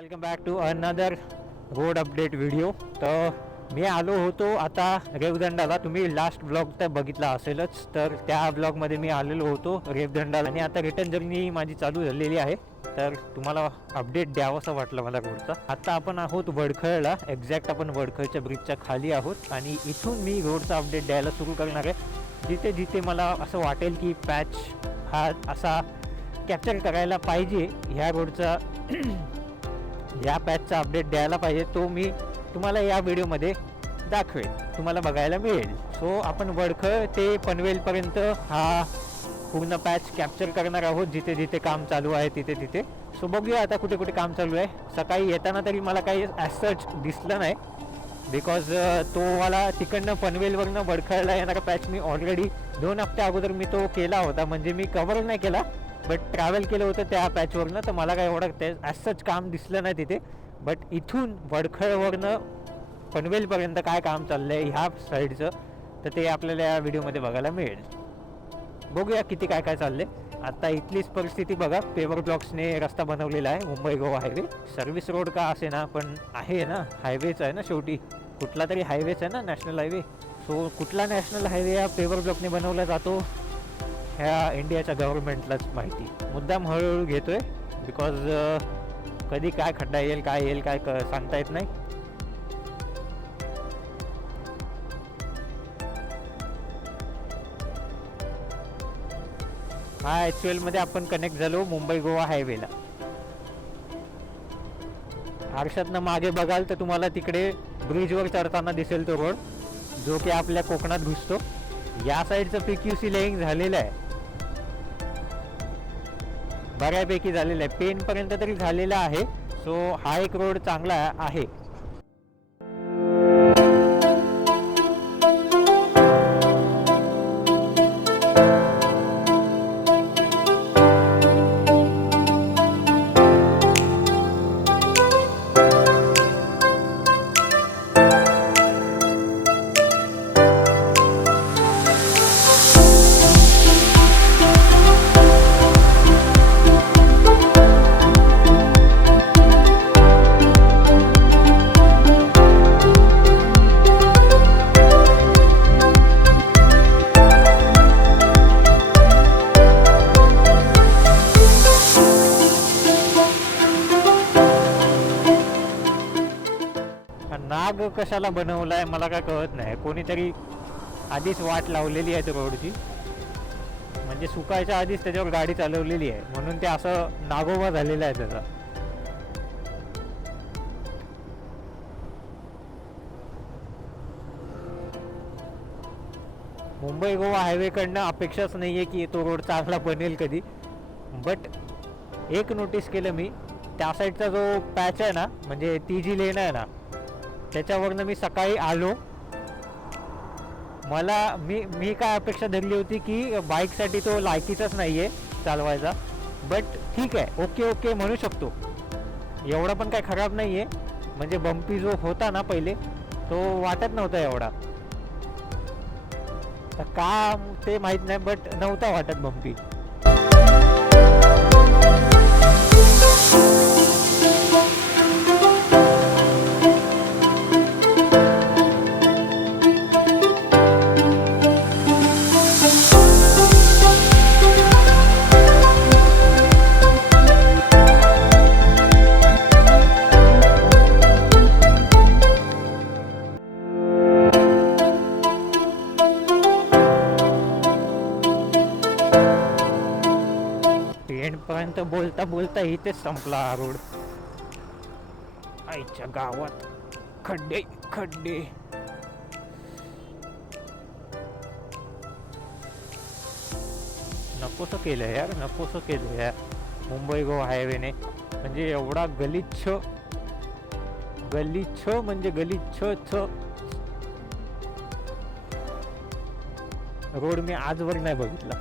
Welcome back to another road update video तर मी आलो होतो आता रेवदंडाला. तुम्ही लास्ट ब्लॉग तर बघितला असेलच. तर त्या ब्लॉगमध्ये मी आलेलो होतो रेवदंडाला आणि आता रिटर्न जर्नी माझी चालू झालेली आहे. तर तुम्हाला अपडेट द्यावंसं वाटलं मला रोडचा. आता आपण आहोत वडखळला. एक्झॅक्ट आपण वडखळच्या ब्रिजच्या खाली आहोत. आणि इथून मी रोडचा अपडेट द्यायला सुरू करणार आहे. जिथे जिथे मला असं वाटेल की पॅच हा असा कॅप्चर करायला पाहिजे ह्या रोडचा या पॅचचा अपडेट द्यायला पाहिजे तो मी तुम्हाला या व्हिडिओमध्ये दाखवेल. तुम्हाला बघायला मिळेल. सो आपण वडखळ ते पनवेलपर्यंत हा पूर्ण पॅच कॅप्चर करणार आहोत जिथे जिथे काम चालू आहे तिथे तिथे. सो बघूया आता कुठे कुठे काम चालू आहे. सकाळी येताना तरी मला काही ॲसर्च दिसलं नाही. बिकॉज तो मला तिकडनं पनवेलवरनं वडखळला येणारा पॅच मी ऑलरेडी दोन हप्त्या अगोदर मी तो केला होता. म्हणजे मी कवर नाही केला. बट ट्रॅव्हल केलं होतं त्या पॅचवरनं तर मला काय एवढं ते असंच काम दिसलं नाही तिथे. बट इथून वडखळवरनं पनवेलपर्यंत काय काम चाललं आहे ह्या साईडचं तर ते आपल्याला या व्हिडिओमध्ये बघायला मिळेल. बघूया किती काय काय चाललंय. आता इथलीच परिस्थिती बघा. पेवर ब्लॉक्सने रस्ता बनवलेला आहे Mumbai Goa highway service road का असे ना पण आहे ना हायवेच आहे ना शेवटी. कुठला तरी हायवेच आहे ना नॅशनल हायवे सो कुठला नॅशनल हायवे हा पेवर ब्लॉकने बनवला जातो? ह्या इंडियाच्या गव्हर्नमेंटलाच माहिती. मुद्दाम हळूहळू घेतोय बिकॉज कधी काय खड्डा येईल काय येईल काय क सांगता येत नाही. हा ॲक्च्युअलमध्ये आपण कनेक्ट झालो मुंबई गोवा हायवेला आरशातनं मागे बघाल तर तुम्हाला तिकडे ब्रिजवर चढताना दिसेल तो रोड जो की आपल्या कोकणात घुसतो. या साईडचं पी क्यू सी लेईंग झालेलं आहे. बऱ्यापैकी झालेलं आहे. पेनपर्यंत तरी झालेला आहे. सो हा एक रोड चांगला आहे. कशाला बनवला आहे मला काय कळत नाही. कोणीतरी आधीच वाट लावलेली आहे त्या रोडची. म्हणजे सुकायच्या आधीच त्याच्यावर गाडी चालवलेली आहे. म्हणून ते असं नागोबा झालेलं आहे त्याचा. मुंबई गोवा हायवेकडनं अपेक्षाच नाही आहे की तो रोड चांगला बनेल कधी. बट एक नोटीस केलं मी त्या साईडचा जो पॅच आहे ना म्हणजे ती जी लेन आहे ना त्याच्यावरनं मी सकाळी आलो. मला मी मी काय अपेक्षा धरली होती की बाईकसाठी तो लायकीचाच नाही आहे चालवायचा. बट ठीक आहे ओके ओके म्हणू शकतो. एवढा पण काय खराब नाही आहे म्हणजे बंपी जो होता ना पहिले तो वाटत नव्हता एवढा. तर का ते माहीत नाही बट नव्हता वाटत बंपी इथेच संपला हा रोड. आईच्या गावात. खड्डे खड्डे. नकोसं केलं यार नकोसं केलं यार. मुंबई गोवा हायवेने. म्हणजे एवढा गलिच्छ गलिच्छ म्हणजे गलिच्छ छ रोड मी आजवर नाही बघितला.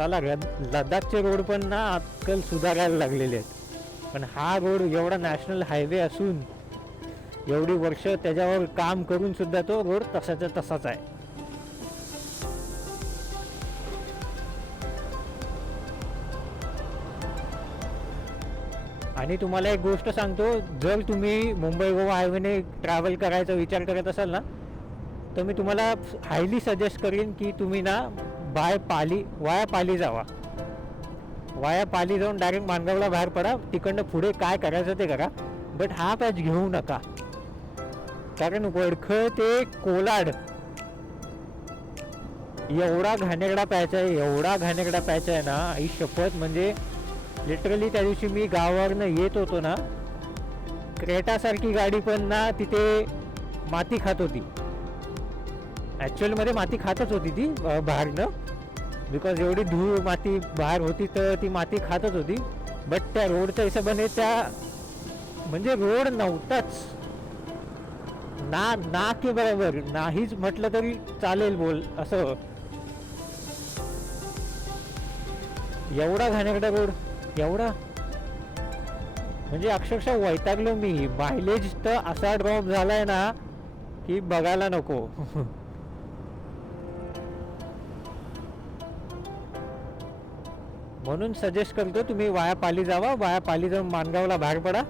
चला लडाखचे रोड पण ना आजकाल सुधारायला लागलेले आहेत. पण हा रोड एवढा नॅशनल हायवे असून एवढी वर्ष त्याच्यावर काम करून सुद्धा तो रोड तसाचा तसाच आहे. आणि तुम्हाला एक गोष्ट सांगतो जर तुम्ही मुंबई गोवा हायवेने ट्रॅव्हल करायचा विचार करत असाल ना तर मी तुम्हाला हायली सजेस्ट करीन की तुम्ही ना बाय पाली वाया पाली जावा. वाया पाली जाऊन डायरेक्ट मानगावला बाहेर पडा तिकडनं पुढे काय करायचं ते करा बट हा पॅच घेऊ नका. कारण वडखळ ते कोलाड. एवढा घाणेरडा पॅच आहे एवढा घाणेरडा पॅच आहे ना आई शपथ म्हणजे लिटरली त्या दिवशी मी गावावरनं येत होतो ना क्रेटासारखी गाडी पण ना तिथे माती खात होती. ॲक्च्युअलमध्ये माती खातच होती ती बाहेरनं. बिकॉज एवढी धूळ माती बाहेर होती तर ती माती खातच होती. बट त्या रोडच्या हिशोबाने त्या म्हणजे रोड नव्हताच. ना ना की बरोबर नाहीच म्हटलं तरी चालेल बोल असं. एवढा घाणेरडा रोड एवढा. म्हणजे अक्षरशः वैतागलो मी. मायलेज तर असा ड्रॉप झालाय ना की बघायला नको. म्हणून सजेस्ट करतो तुम्ही वाया पाली जावा वाया पाली जाऊन मानगावला बाहेर पडा.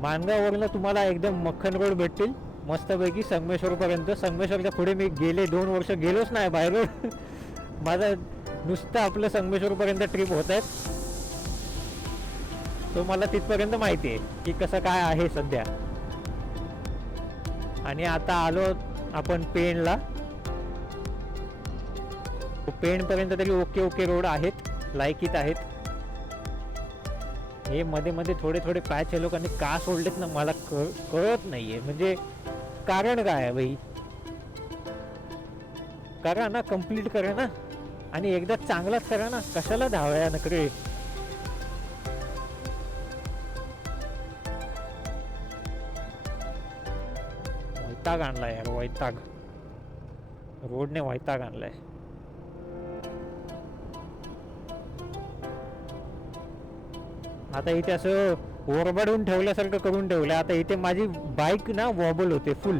मानगाववरनं तुम्हाला एकदम मक्खन रोड भेटतील. मस्तपैकी संगमेश्वरपर्यंत. संगमेश्वरच्या पुढे मी गेले दोन वर्ष गेलोच नाही बाहेर. माझं नुसतं आपलं संगमेश्वरपर्यंत ट्रिप होत आहेत. तो मला तिथपर्यंत माहिती आहे की कसं काय आहे सध्या. आणि आता आलो आपण पेणला. पेणपर्यंत तरी ओके ओके रोड आहेत. लायकीत आहेत. हे मध्ये मध्ये थोडे थोडे पॅच हे लोकांनी का सोडलेत ना मला कळ कळत नाहीये. म्हणजे कारण काय आहे भाई? करा ना कंप्लीट करा ना. आणि एकदा चांगलाच करा ना. कशाला धावया नकडे वैताग आणलाय यार वैताग. रोडने वैताग आणलाय. आता इथे असं ओरबडून ठेवल्यासारखं करून ठेवलं. आता इथे माझी बाईक ना वॉबल होते फुल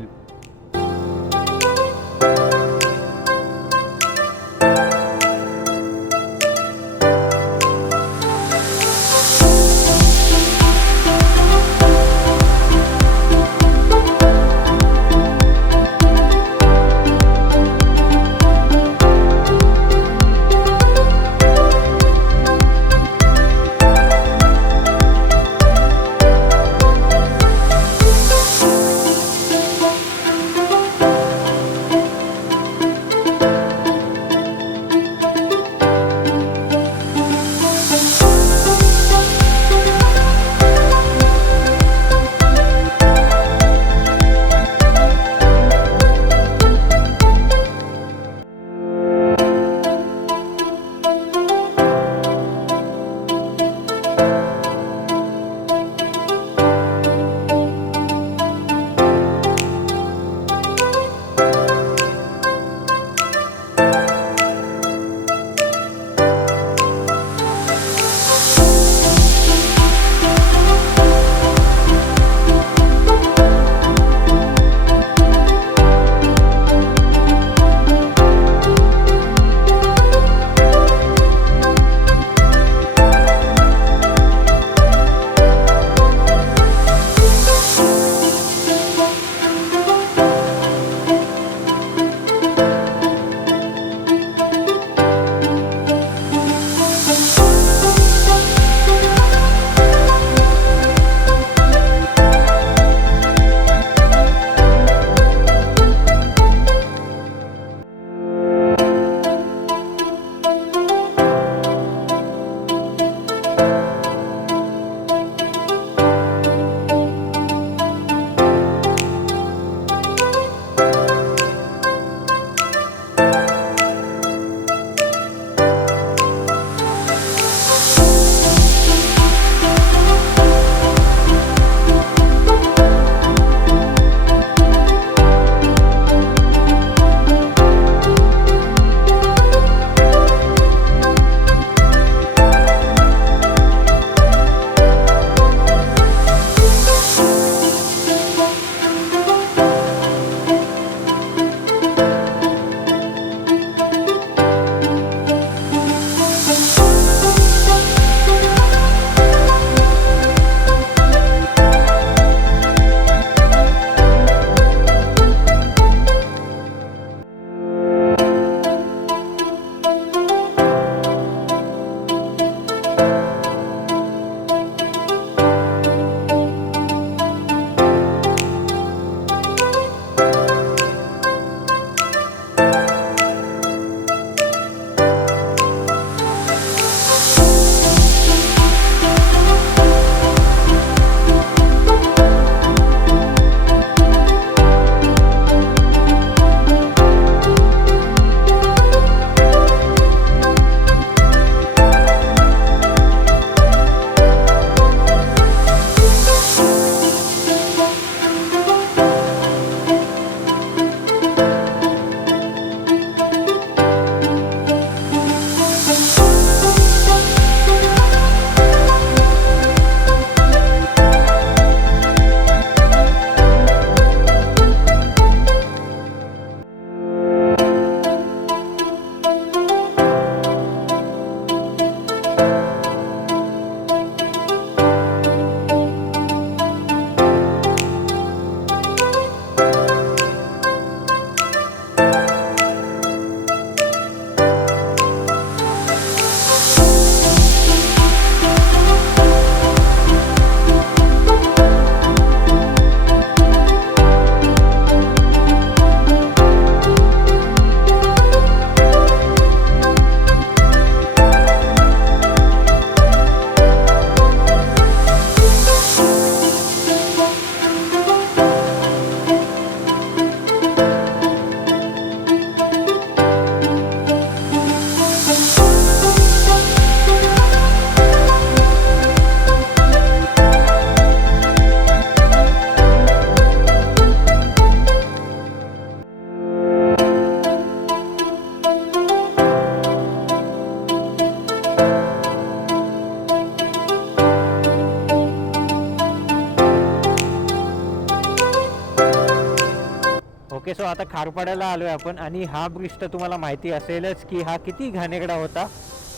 ओके खारपाड्याला आलो आहे आपण आणि हा ब्रिज तर तुम्हाला माहिती असेलच की हा किती घाणेकडा होता.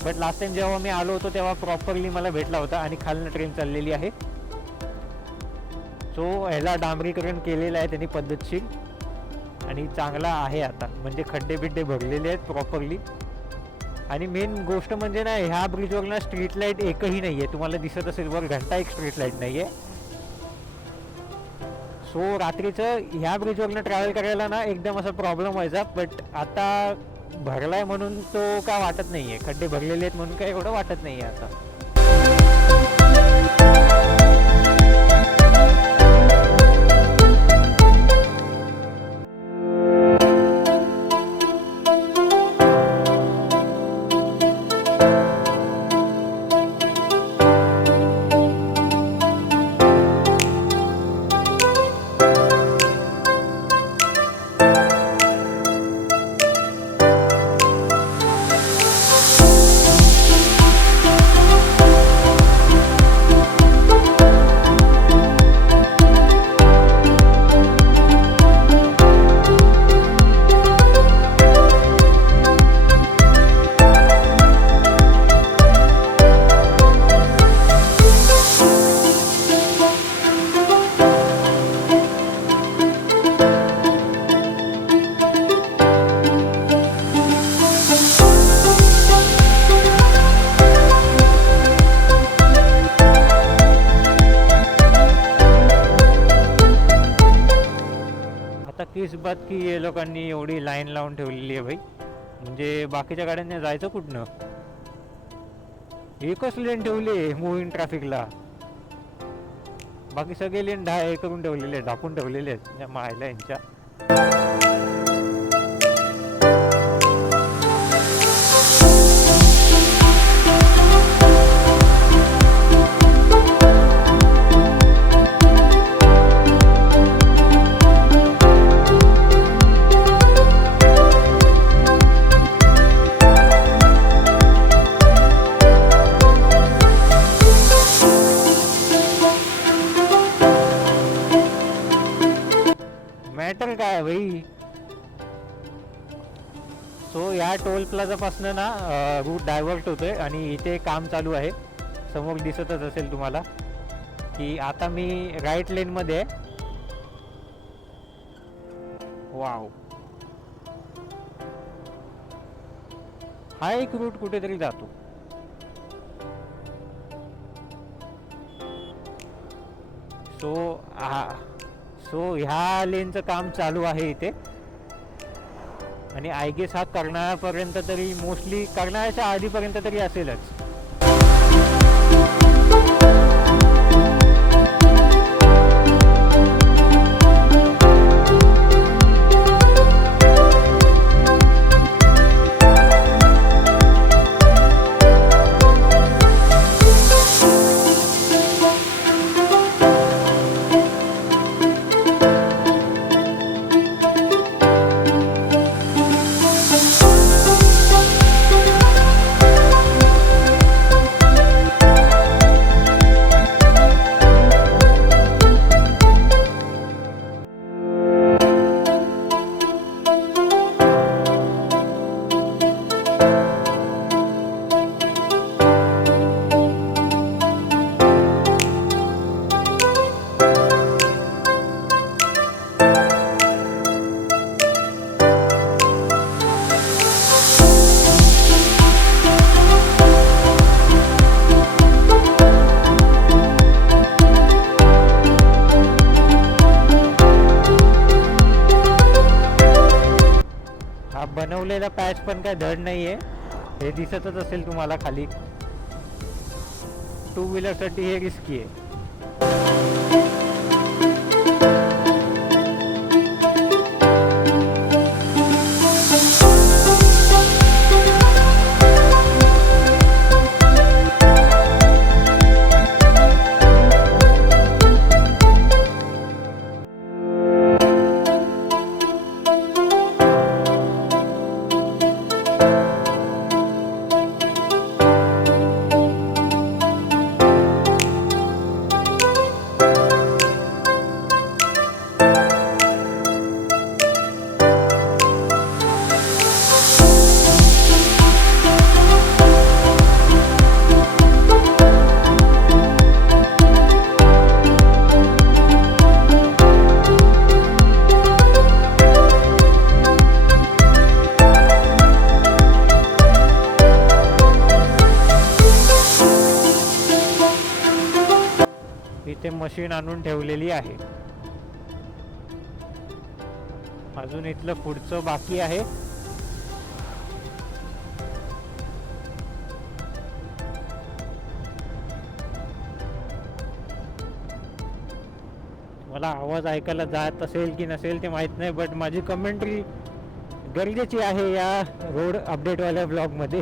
बट लास्ट टाइम जेव्हा मी आलो होतो तेव्हा प्रॉपरली मला भेटला होता आणि खालनं ट्रेन चाललेली आहे. सो ह्याला डांबरीकरण केलेलं आहे त्यांनी पद्धतशीर. आणि चांगला आहे आता. म्हणजे खड्डे बिड्डे भरलेले आहेत प्रॉपरली आणि मेन गोष्ट म्हणजे ना ह्या ब्रिजवर ना स्ट्रीट लाइट एकही नाही आहे तुम्हाला दिसत असेल वर घंटा एक स्ट्रीट लाइट नाही आहे सो रात्रीचं ह्या ब्रिजवरनं ट्रॅव्हल करायला ना एकदम असा प्रॉब्लेम व्हायचा. बट आता भरलाय म्हणून तो काय वाटत नाही आहे खड्डे भरलेले आहेत म्हणून काय एवढं वाटत नाही आहे आता. अजिबात की हे लोकांनी एवढी लाईन लावून ठेवलेली आहे भाई. म्हणजे बाकीच्या गाड्यांनी जायचं कुठनं? एकच लेन ठेवली आहे मुव्हिंग ट्रॅफिकला बाकी सगळे लेन ढा हे करून ठेवलेले आहेत ढापून ठेवलेले आहेत. त्या मायला यांच्या. प्लाझापासनं ना रूट डायव्हर्ट होतोय आणि इथे काम चालू आहे. समोर दिसतच असेल तुम्हाला की आता मी राईट लेनमध्ये आहे. वाव हा एक रूट कुठेतरी जातो. सो हा सो ह्या लेनचं काम चालू आहे इथे. आणि आय गेस हा करणाऱ्यापर्यंत तरी मोस्टली करणाऱ्याच्या आधीपर्यंत तरी असेलच. पॅच पण काय धड नाहीये. हे दिसतच असेल तुम्हाला खाली. टू व्हीलरसाठी हे रिस्की आहे. इथलं पुढचं बाकी आहे. मला आवाज ऐकायला जात असेल की नसेल ते माहीत नाही बट माझी कमेंट्री गरजेची आहे या रोड अपडेटवाल्या ब्लॉगमध्ये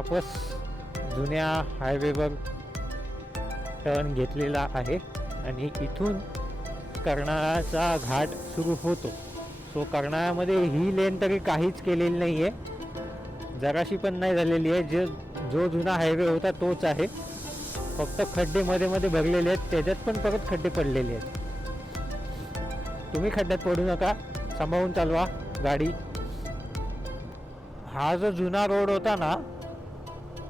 वापस जुन्या हायवेवर टर्न घेतलेला आहे आणि इथून कर्नाळाचा घाट सुरू होतो. सो कर्नाळामध्ये ही लेन तरी काहीच केलेली नाही आहे जराशी पण नाही झालेली आहे. जे जो जुना हायवे होता तोच आहे. फक्त खड्डे मध्ये मध्ये भरलेले आहेत. त्याच्यात पण परत खड्डे पडलेले आहेत. तुम्ही खड्ड्यात पडू नका. सांभाळून चालवा गाडी. हा जो जुना रोड होता ना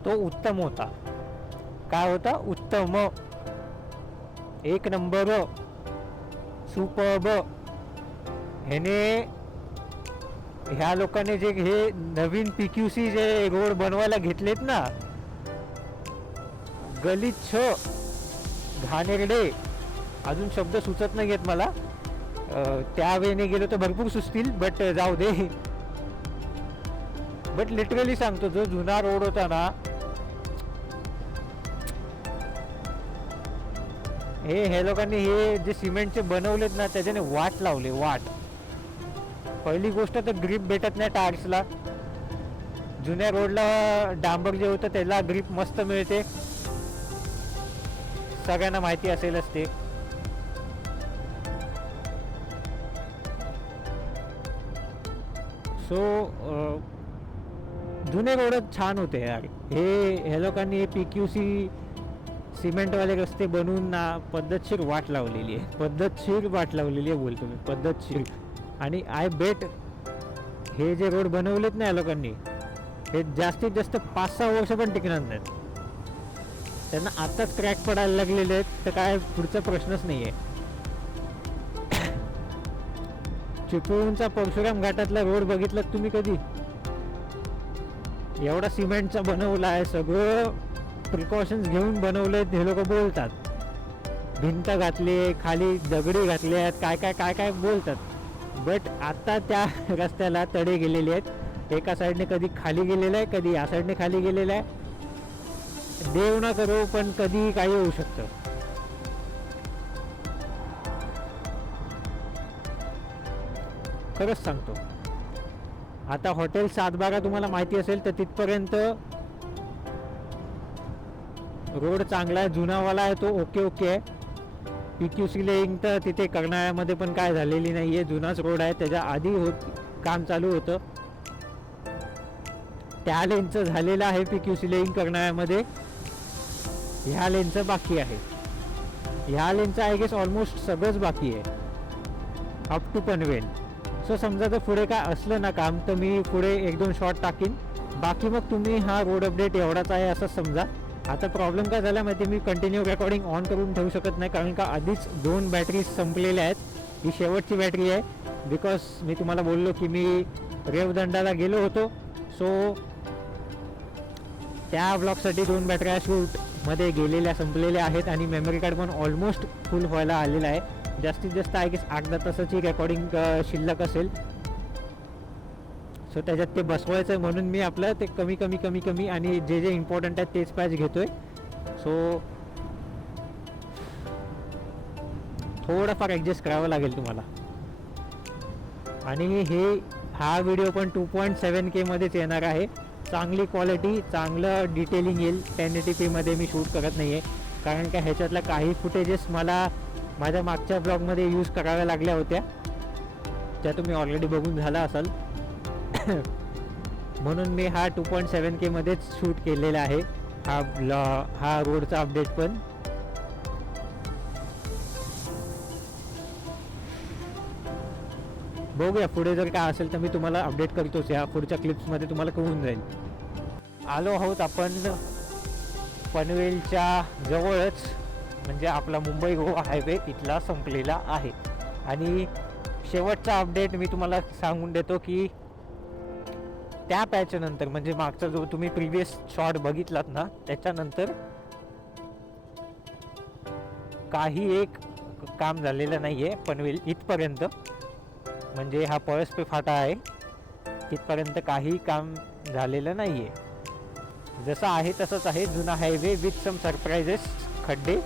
तो उत्तम होता. काय होता? उत्तम. एक नंबर. सुपर्ब ह्याने ह्या लोकांनी जे हे नवीन पी क्यू सी जे रोड बनवायला घेतलेत ना गलिच्छ घाणेरडे अजून शब्द सुचत नाही आहेत मला. त्या वेळेने गेलो तर भरपूर सुचतील बट जाऊ दे. बट लिटरली सांगतो जो जुना रोड होता ना हे हे लोकांनी हे जे सिमेंटचे बनवलेत ना त्याच्याने वाट लावले वाट. पहिली गोष्ट तर ग्रीप भेटत नाही टायर्सला जुन्या रोडला डांबर जे होतं त्याला ग्रीप मस्त मिळते. सगळ्यांना माहिती असेलच ते. सो जुने रोड छान होते यार. हे ह्या लोकांनी पी क्यू सी सिमेंटवाले रस्ते बनवून ना पद्धतशीर वाट लावलेली आहे. पद्धतशीर वाट लावलेली आहे बोलतो मी पद्धतशीर. आणि आय बेट हे जे रोड बनवलेत ना या लोकांनी हे जास्तीत जास्त पाच सहा वर्ष पण टिकणार नाहीत. त्यांना आताच क्रॅक पडायला लागलेले आहेत तर काय पुढचा प्रश्नच नाही आहे. चिपळूणचा परशुराम घाटातला रोड बघितलात तुम्ही कधी? एवढा सिमेंटचा बनवला आहे सगळं. प्रिकॉशन्स घेऊन बनवले हे लोक बोलतात. भिंत घातली खाली दगडी घातले आहेत काय काय काय काय बोलतात. बट आता त्या रस्त्याला तडे गेलेले आहेत. एका साईडने कधी खाली गेलेलं आहे कधी या साईडने खाली गेलेलं आहे. देव ना करो पण कधी काही होऊ शकतं. खरंच सांगतो. आता हॉटेल सातबारा तुम्हाला माहिती असेल तर तिथपर्यंत रोड चांगला आहे जुनावाला आहे तो ओके ओके आहे. पी क्यू सी लेईंग तर तिथे कर्नाळ्यामध्ये पण काय झालेली नाही आहे जुनाच रोड आहे. त्याच्या आधी होत काम चालू होतं. त्या लेनचं झालेलं आहे पी क्यू सी लेईंग कर्नाळ्यामध्ये. ह्या लेनचं बाकी आहे. ह्या लेनचं आय गेस ऑलमोस्ट सगळंच बाकी आहे. अप टू पनवेल सो समजा जर पुढे काय असलं ना काम तर मी पुढे एक दोन शॉट टाकीन. बाकी मग तुम्ही हा रोड अपडेट एवढाच आहे असं समजा. आता प्रॉब्लेम काय झाला माहिती मी कंटिन्यू रेकॉर्डिंग ऑन करून ठेवू शकत नाही कारण का आधीच दोन बॅटरी संपलेल्या आहेत. ही शेवटची बॅटरी आहे. बिकॉज मी तुम्हाला बोललो की मी रेवदंडाला गेलो होतो. सो त्या ब्लॉकसाठी दोन बॅटऱ्या शूटमध्ये गेलेल्या संपलेल्या आहेत आणि मेमरी कार्ड पण ऑलमोस्ट फुल व्हायला आलेला आहे. जास्तीत जास्त आय गेस आठ दहा तासाची रेकॉर्डिंग शिल्लक असेल. सो त्याच्यात ते बसवायचं आहे म्हणून मी आपलं ते कमी कमी कमी कमी आणि जे जे इम्पॉर्टंट आहे तेच पॅच घेतोय. सो थोडंफार ॲडजस्ट करावं लागेल तुम्हाला. आणि हे हा व्हिडिओ पण टू पॉईंट सेवन केमध्येच येणार आहे. चांगली क्वालिटी चांगलं डिटेलिंग येईल. टेन एटी पीमध्ये मी शूट करत नाही आहे कारण का ह्याच्यातल्या काही फुटेजेस मला माझ्या मागच्या ब्लॉगमध्ये यूज कराव्या लागल्या होत्या. त्या तुम्ही ऑलरेडी बघून झाला असाल. म्हणून मी हा टू पॉईंट सेवन केमध्येच शूट केलेला आहे. हा ब्लॉ हा रोडचा अपडेट पण. बघूया पुढे जर काय असेल तर मी तुम्हाला अपडेट करतोच. या पुढच्या क्लिप्समध्ये तुम्हाला कळून जाईल. आलो आहोत आपण पनवेलच्या जवळच. म्हणजे आपला मुंबई गोवा हायवे इथला संपलेला आहे. आणि शेवटचा अपडेट मी तुम्हाला सांगून देतो की त्या पॅचनंतर म्हणजे मागचा जो तुम्ही प्रिव्हियस शॉट बघितलात ना त्याच्यानंतर काही एक काम झालेलं नाही आहे पनवेल इथपर्यंत. म्हणजे हा पळसपे फाटा आहे. तिथपर्यंत काही काम झालेलं नाही आहे जसं आहे तसंच आहे जुना हायवे विथ सम सरप्राइजेस खड्डे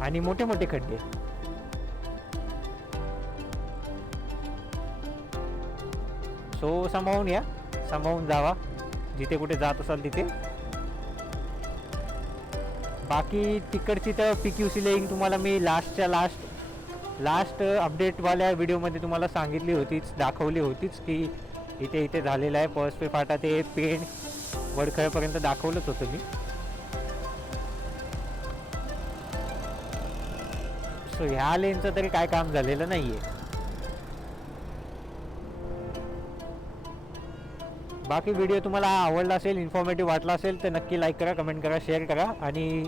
आणि मोठे मोठे खड्डे. सो सांभाळून या. सांभाळून जावा. जिथे कुठे जात असाल तिथे. बाकी तिकडची तर पी क्यू सी लेईंग तुम्हाला मी लास्टच्या लास्ट लास्ट अपडेटवाल्या व्हिडिओमध्ये तुम्हाला सांगितली होतीच दाखवली होतीच की इथे इथे झालेलं आहे. पळसपे फाटा ते पेण वडखळपर्यंत दाखवलंच होतं मी. सो ह्या लेनचं तरी काय काम झालेलं नाही आहे बाकी व्हिडिओ तुम्हाला आवडला असेल इन्फॉर्मेटिव्ह वाटला असेल तर नक्की लाईक करा कमेंट करा शेअर करा. आणि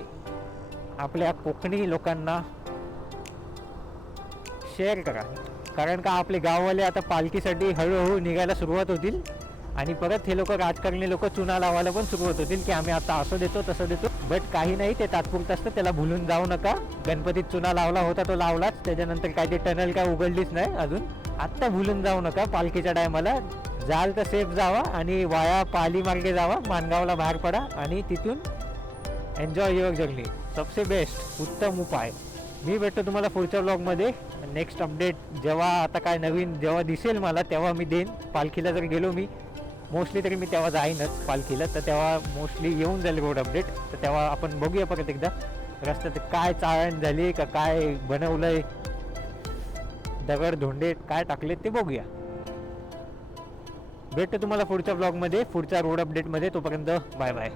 आपल्या कोकणी लोकांना शेअर करा. कारण का आपले गाववाले आता पालखीसाठी हळूहळू निघायला सुरुवात होतील. आणि परत हे लोक राजकारणी लोक चुना लावायला पण सुरुवात होतील की आम्ही आता असं देतो तसं देतो. बट काही नाही ते तात्पुरतं असतं त्याला भुलून जाऊ नका. गणपतीत चुना लावला होता तो लावलाच. त्याच्यानंतर काय ते टनल काय उघडलीच नाही अजून. आत्ता भुलून जाऊ नका पालखीच्या टायमाला जाल तर सेफ जावा आणि वाया पाली मार्गे जावा मानगावला बाहेर पडा आणि तिथून एन्जॉय युवक जर्नी सबसे बेस्ट उत्तम उपाय. मी भेटतो तुम्हाला पुढच्या ब्लॉगमध्ये नेक्स्ट अपडेट जेव्हा आता काय नवीन जेव्हा दिसेल मला तेव्हा मी देईन. पालखीला जर गेलो मी मोस्टली तरी मी तेव्हा जाईनच पालखीला. तर तेव्हा मोस्टली येऊन जाईल रोड अपडेट तर तेव्हा आपण बघूया परत एकदा. रस्त्यात काय चाळण झाली का काय बनवलंय? दगड धोंडे काय टाकले ते बघूया. भेटतो तुम्हाला पुढच्या ब्लॉगमध्ये पुढच्या रोड अपडेटमध्ये तोपर्यंत बाय बाय